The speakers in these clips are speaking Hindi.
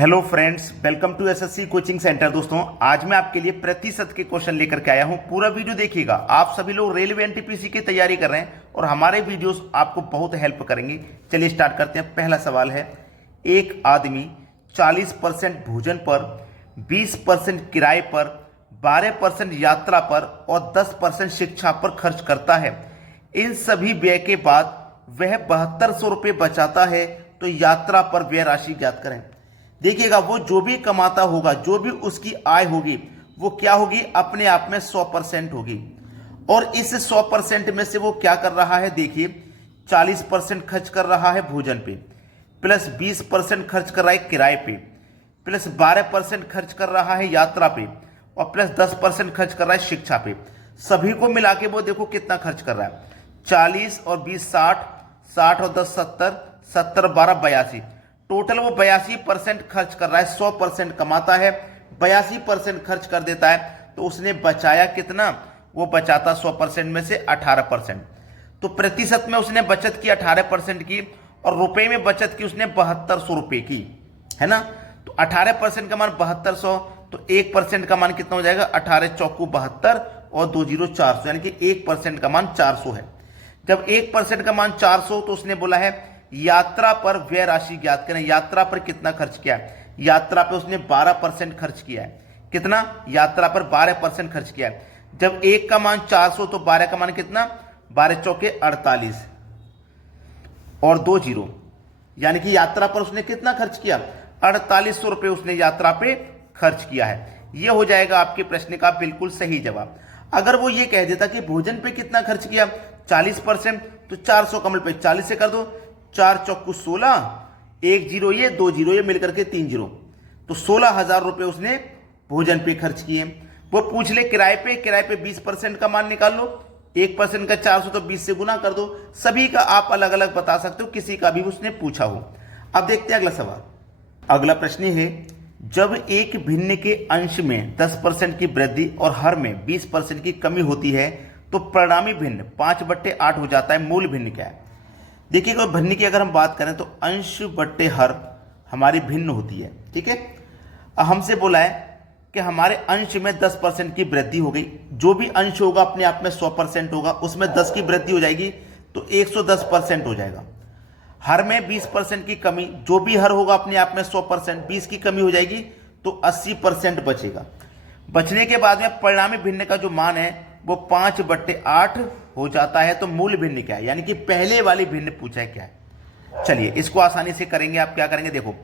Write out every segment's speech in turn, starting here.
Hello friends, welcome to SSC coaching centre. दोस्तों, आज मैं आपके लिए प्रतिशत के क्वेश्चन लेकर के आया हूं। पूरा वीडियो देखिएगा। आप सभी लोग रेलवे एनटीपीसी की तैयारी कर रहे हैं और हमारे वीडियोस आपको बहुत हेल्प करेंगे। चलिए स्टार्ट करते हैं। पहला सवाल है, एक आदमी 40% भोजन पर, 20% किराए पर, 12% यात्रा पर और 10% शिक्षा पर खर्च करता है। इन सभी व्यय के बाद वह 7200 रुपये बचाता है, तो यात्रा पर व्यय राशि ज्ञात करें। देखिएगा, वो जो भी कमाता होगा, जो भी उसकी आय होगी, वो क्या होगी, अपने आप में 100% होगी। और इस 100% में से वो क्या कर रहा है, देखिए 40% खर्च कर रहा है भोजन पे, प्लस 20% खर्च कर रहा है किराए पे, प्लस 12% खर्च कर रहा है यात्रा पे और प्लस 10% खर्च कर रहा है शिक्षा पे। सभी को मिला के वो देखो कितना खर्च कर रहा है। 40 और 20 60, 60 और 10 70, 70 12 82, टोटल वो 82% खर्च कर रहा है। 100% कमाता है, 82% खर्च कर देता है, तो उसने बचाया कितना, वो बचाता 100% में से 18%। तो प्रतिशत में उसने बचत की 18% की और रुपए में बचत की उसने 7200 रुपए की, है ना। तो 18% का मान 7200, तो 1% का मान कितना हो जाएगा, 18 चौकू 72 और 20 400, यानी कि 1% का मान 400 है। जब 1% का मान 400, तो उसने बोला है यात्रा पर व्यय राशि ज्ञात करें। यात्रा पर कितना खर्च किया है, यात्रा पर उसने 12% खर्च किया है। कितना, यात्रा पर 12% खर्च किया है। जब 1 का मान 400, तो 12 का मान कितना, 12 चौके 48 और 2 0, यानी कि यात्रा पर उसने कितना खर्च किया, 4800 रुपए उसने यात्रा पे खर्च किया है। यह हो जाएगा आपके प्रश्न का बिल्कुल सही जवाब। अगर वो ये कह देता कि भोजन पे कितना खर्च किया, 40%, तो 400 कमल पे 40 से कर दो, 4 चौकू 16, 1 0 ये 2 0 ये मिलकर के 3 0, तो 16,000 रुपए उसने भोजन पे खर्च किए। वो पूछ ले किराए पे, किराए पे 20% का मान निकाल लो, 1% का 400, तो 20 से गुना कर दो। सभी का आप अलग अलग बता सकते हो, किसी का भी उसने पूछा हो। अब देखते हैं अगला सवाल। अगला प्रश्न है, जब एक भिन्न के अंश में 10% की वृद्धि और हर में 20% की कमी होती है, तो परिणामी भिन्न 5/8 हो जाता है। मूल भिन्न क्या है। देखिएगा, भिन्न की अगर हम बात करें तो अंश बट्टे हर हमारी भिन्न होती है, ठीक है। हमसे बोला है कि हमारे अंश में 10% की वृद्धि हो गई। जो भी अंश होगा अपने आप में 100% होगा, उसमें 10 की वृद्धि हो जाएगी तो 110% हो जाएगा। हर में 20% की कमी, जो भी हर होगा अपने आप में 100%, 20 की कमी हो जाएगी तो 80% बचेगा। बचने के बाद में परिणामी भिन्न का जो मान है वो 5/8 हो जाता है। तो मूल भिन्न क्या है, यानी कि पहले वाली भिन्न पूछा है क्या है। चलिए इसको आसानी से करेंगे। आप क्या करेंगे, देखो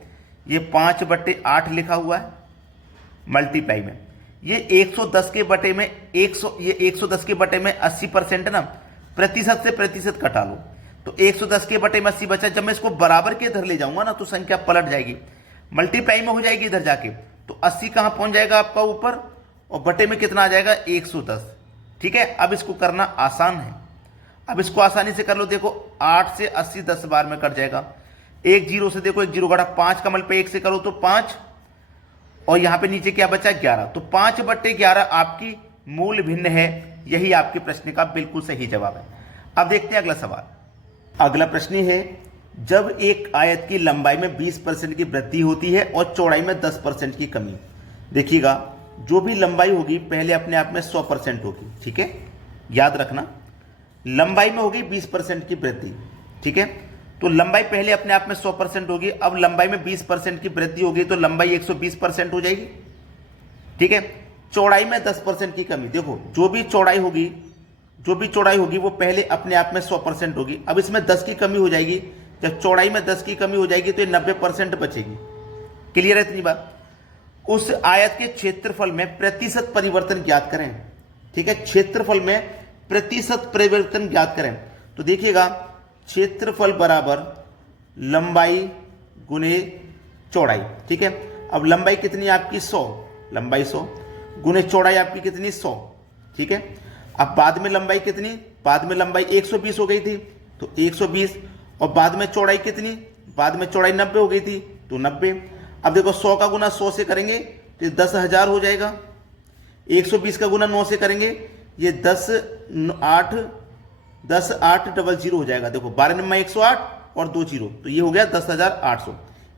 ये 5/8 लिखा हुआ है, मल्टीप्लाई में ये 110 के बटे में 100, ये 110 के बटे में 80% है ना, प्रतिशत से प्रतिशत कटा लो, तो 110 के बटे में 80 बचा। जब मैं इसको बराबर के इधर ले जाऊंगा ना, तो संख्या पलट जाएगी, मल्टीप्लाई में हो जाएगी इधर जाके, तो 80 कहां पहुंच जाएगा आपका ऊपर, और बटे में कितना आ जाएगा, 110। ठीक है, अब इसको करना आसान है। अब इसको आसानी से कर लो। देखो 8 से 80 10 बार में कट जाएगा। 1 0 से देखो 1 0 घटा, 5 कमल पे 1 से करो तो 5, और यहां पे नीचे क्या बचा, 11। तो 5/11 आपकी मूल भिन्न है। यही आपके प्रश्न का बिल्कुल सही जवाब है। अब देखते हैं अगला सवाल। अगला प्रश्न है, जब एक आयत की लंबाई में 20% की वृद्धि होती है और चौड़ाई में 10% की कमी। देखिएगा, जो भी लंबाई होगी पहले अपने आप में 100% होगी, ठीक है, याद रखना। लंबाई में होगी 20% की वृद्धि, ठीक है, तो लंबाई पहले अपने आप में 100% होगी। अब लंबाई में 20% की वृद्धि होगी तो लंबाई 120% हो जाएगी, ठीक है। चौड़ाई में 10% की कमी, देखो जो भी चौड़ाई होगी वो पहले अपने आप में 100% होगी। अब इसमें 10 की कमी हो जाएगी। जब चौड़ाई में 10 की कमी हो जाएगी तो ये 90% बचेगी। क्लियर है इतनी बात। उस आयत के क्षेत्रफल में प्रतिशत परिवर्तन ज्ञात करें, ठीक है, क्षेत्रफल में प्रतिशत परिवर्तन ज्ञात करें। तो देखिएगा, क्षेत्रफल बराबर लंबाई गुने चौड़ाई, ठीक है। अब लंबाई कितनी आपकी 100, लंबाई 100 गुने चौड़ाई आपकी कितनी 100, ठीक है। अब बाद में लंबाई कितनी, बाद में लंबाई 120 हो गई थी तो 120, और बाद में चौड़ाई कितनी, बाद में चौड़ाई 90 हो गई थी तो 90। अब देखो 100 का गुना 100 से करेंगे तो 10,000 हो जाएगा। 120 का गुना 9 से करेंगे, ये 10 8 00 हो जाएगा। देखो 12 9 108 और 2 0, तो ये हो गया 10,800।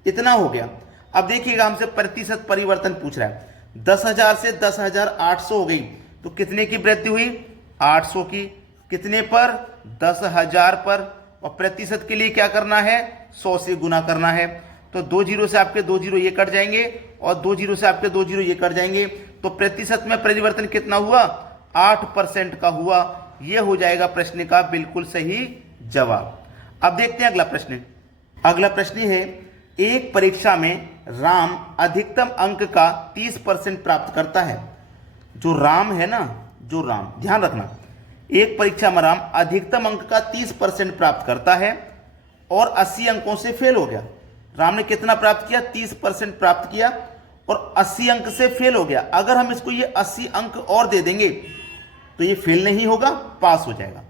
इतना हो गया। अब देखिएगा हमसे प्रतिशत परिवर्तन पूछ रहा है। 10,000 से 10,800 हो गई तो कितने की वृद्धि हुई? 800 की। कितने पर? 10,000 पर। और प्रतिशत के लिए क्या करना है? 100 से गुना करना है। तो 2 जीरो से आपके 2 जीरो ये कट जाएंगे और 2 जीरो से आपके 2 जीरो ये कट जाएंगे। तो प्रतिशत में परिवर्तन कितना हुआ? 8% का हुआ। यह हो जाएगा प्रश्न का बिल्कुल सही जवाब। अब देखते हैं अगला प्रश्न। अगला प्रश्न है, एक परीक्षा में राम अधिकतम अंक का 30% प्राप्त करता है। जो राम है ना, जो राम, ध्यान रखना, एक परीक्षा में राम अधिकतम अंक का 30% प्राप्त करता है और 80 अंकों से फेल हो गया। राम ने कितना प्राप्त किया? 30% प्राप्त किया और 80 अंक से फेल हो गया। अगर हम इसको ये 80 अंक और दे देंगे तो ये फेल नहीं होगा, पास हो जाएगा।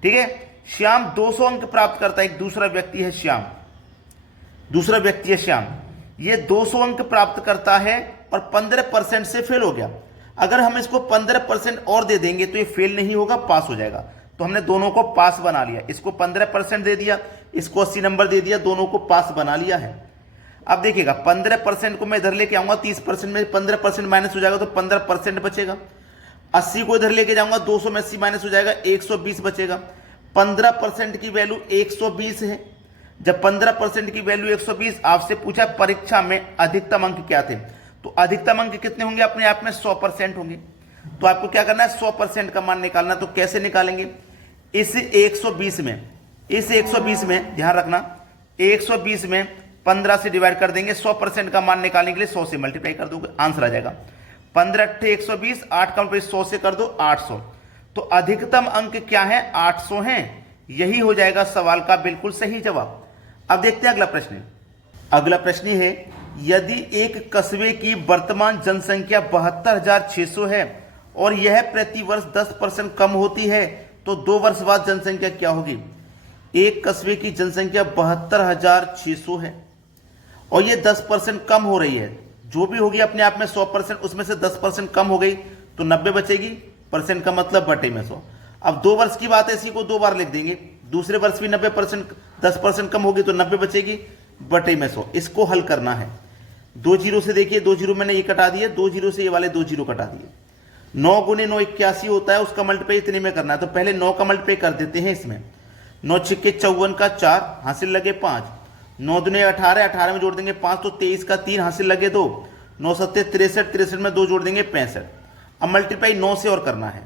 ठीक है। श्याम 200 अंक प्राप्त करता है। एक दूसरा व्यक्ति है श्याम, दूसरा व्यक्ति है श्याम, ये 200 अंक प्राप्त करता है और 15% से फेल हो गया। अगर हम इसको 15% और दे देंगे तो ये फेल नहीं होगा, पास हो जाएगा। तो हमने दोनों को पास बना लिया। इसको 15% दे दिया, इसको 80 नंबर दे दिया, दोनों को पास बना लिया है। अब देखिएगा 15% को मैं इधर लेके आऊंगा, 30% में 15% माइनस हो जाएगा तो 15% बचेगा। 80 को इधर लेके जाऊंगा, 200 में 80 माइनस हो जाएगा, 120 बचेगा। 15% की वैल्यू 120 है। जब 15% की वैल्यू 120, आपसे पूछा परीक्षा में अधिकतम अंक क्या थे, तो अधिकतम अंक कितने होंगे? अपने आप में 100% होंगे। तो आपको क्या करना है? 100% का मान निकालना। तो कैसे निकालेंगे? इस 120 में ध्यान रखना, 120 में 15 से डिवाइड कर देंगे। 100% का मान निकालने के लिए 100 से मल्टीप्लाई कर दोगे, आंसर आ जाएगा 15 अट्ठे 120, 8 का मल्टीप्लाई 100 से कर दो 800। तो अधिकतम अंक क्या है? 800 हैं। यही हो जाएगा सवाल का बिल्कुल सही जवाब। अब देखते हैं अगला प्रश्न। अगला प्रश्न है, यदि एक कस्बे की वर्तमान जनसंख्या 72,600 है और यह प्रति वर्ष 10% कम होती है तो 2 वर्ष बाद जनसंख्या क्या होगी? एक कस्बे की जनसंख्या 72,600 है और ये 10% कम हो रही है। जो भी होगी अपने आप में 100%, उसमें से 10% कम हो गई तो 90 बचेगी। परसेंट का मतलब बटे में 100। अब 2 वर्ष की बात है, इसी को 2 बार लिख देंगे। दूसरे वर्ष भी 90%, 10% कम होगी तो 90 बचेगी, बटे में 100। इसको हल करना है। 2 जीरो से देखिए, 2 जीरो मैंने ये कटा दिए, 2 जीरो से ये वाले 2 जीरो कटा दिए। 9 गुने 9 81 होता है, उसका मल्टीप्लाई इतने में करना है। तो पहले 9 का मल्टीप्लाई कर देते हैं इसमें। 9 छिक्के 54 का 4, हासिल लगे 5। 9 दुने 18, 18 में जोड़ देंगे 5 तो 23 का 3, हासिल लगे 2। 9 सत्ते 63, 63 में 2 जोड़ देंगे 65। अब मल्टीप्लाई 9 से और करना है।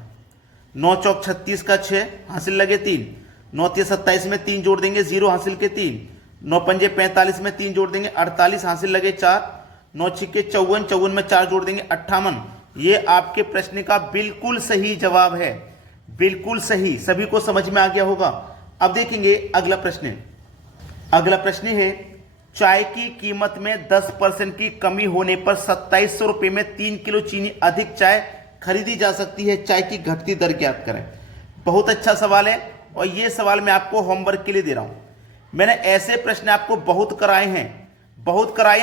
9 चौक 36 का 6, हासिल लगे 3। 9 तिया 27 में 3 जोड़ देंगे 0, हासिल के 3। 9 पंजे 45 में 3 जोड़ देंगे 48, हासिल लगे 4। 9 छिक्के 54, 54 में 4 जोड़ देंगे 58। ये आपके प्रश्न का बिल्कुल सही जवाब है, बिल्कुल सही। सभी को समझ में आ गया होगा। अब देखेंगे अगला प्रश्न। अगला प्रश्न है, चाय की कीमत में 10% की कमी होने पर 2700 रुपये में 3 किलो चीनी अधिक चाय खरीदी जा सकती है। चाय की घटती दर ज्ञात करें। बहुत अच्छा सवाल है और यह सवाल मैं आपको होमवर्क के लिए दे रहा हूं। मैंने ऐसे प्रश्न आपको बहुत कराए हैं,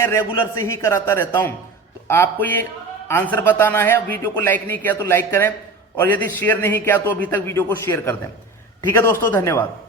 रेगुलर से ही कराता रहता हूं। तो आपको ये आंसर बताना है। वीडियो को लाइक नहीं किया तो लाइक करें और यदि शेयर नहीं किया तो अभी तक वीडियो को शेयर कर दें। ठीक है दोस्तों, धन्यवाद।